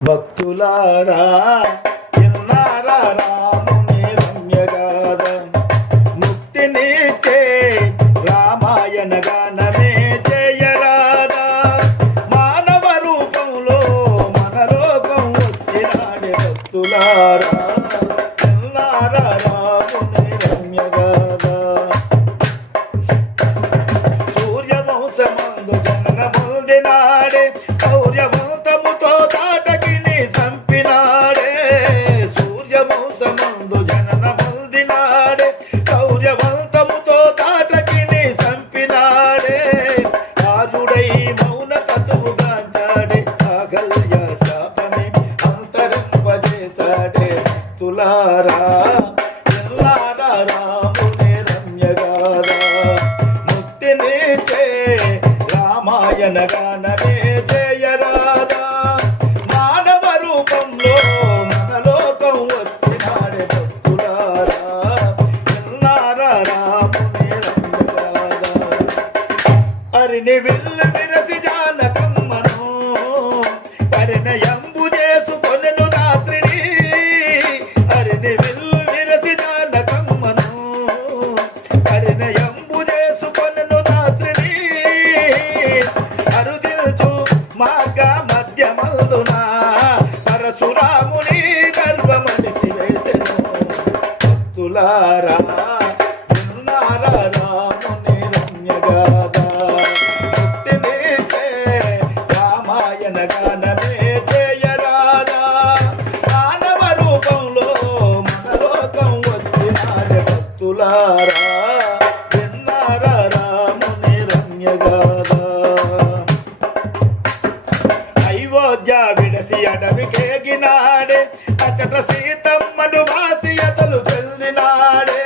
భక్తులారా ఎన్నారా రాముని రమ్యగాథ? ముక్తినిచ్చే రామాయణ గానమే జయరాధా మానవ రూపంలో మన లోకం వచ్చినాడే భక్తులారా ఎన్నారా రాముని రమ్యగాథ? సూర్యవంశమందు జననముందినాడే శౌర్యవంతముతో తులారా ఎల్లారా రాముని రమ్యగాదా ముక్తినిచ్చే రామాయణ గానమే జయరాధా. మానవ రూపంలో మన వచ్చినాడే భక్తులారా ఎన్నారా రాముని రంగగాదా అరిని విల్లు విరసి మార్గ మధ్యమల్దున పరశురాముని గర్భమనిసి వేసెను భక్తులారా విన్నారా రాముని రమ్యగాథ? ముక్తినిచ్చే రామాయణ గానమే జయరాధా మానవ రూపంలో మన వచ్చినాడే భక్తులారా? విన్నారా రాముని రమ్యగాథ? అచట సీతమ్మను బాసి అతలు చెల్లినాడే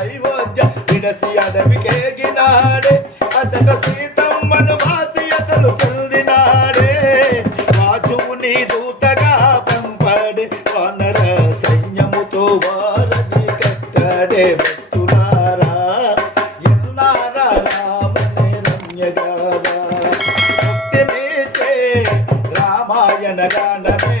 అయోధ్య విడసి అడవికేగినాడే అచట సీతమ్మను బాసి అతలు చెల్లినాడే వాచుని దూతగా పంపడే వానర సైన్యముతో వారధి కట్టడే భక్తులారా. ఎన్నారా రాముని రమ్యగాదా ముక్తినిచ్చే రామాయణ గానమే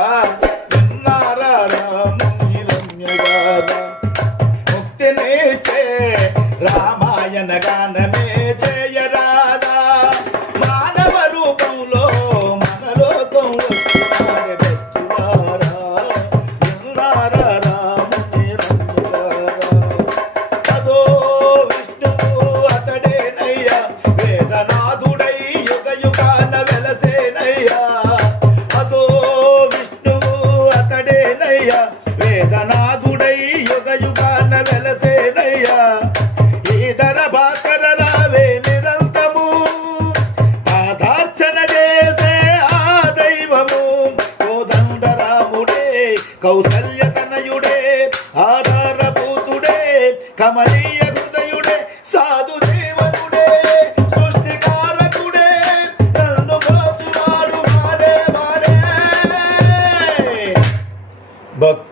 వేదనాథుడై యుగ యుగాన వెలసేనయ్యా. ఈధర భాకర రావే నిరంతము పాదార్చన చేసే ఆ దైవము. కోదండ రాముడే కౌసల్య తనయుడే ఆధారభూతుడే కమలీయ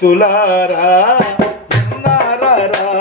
భక్తులారా ఉన్నారా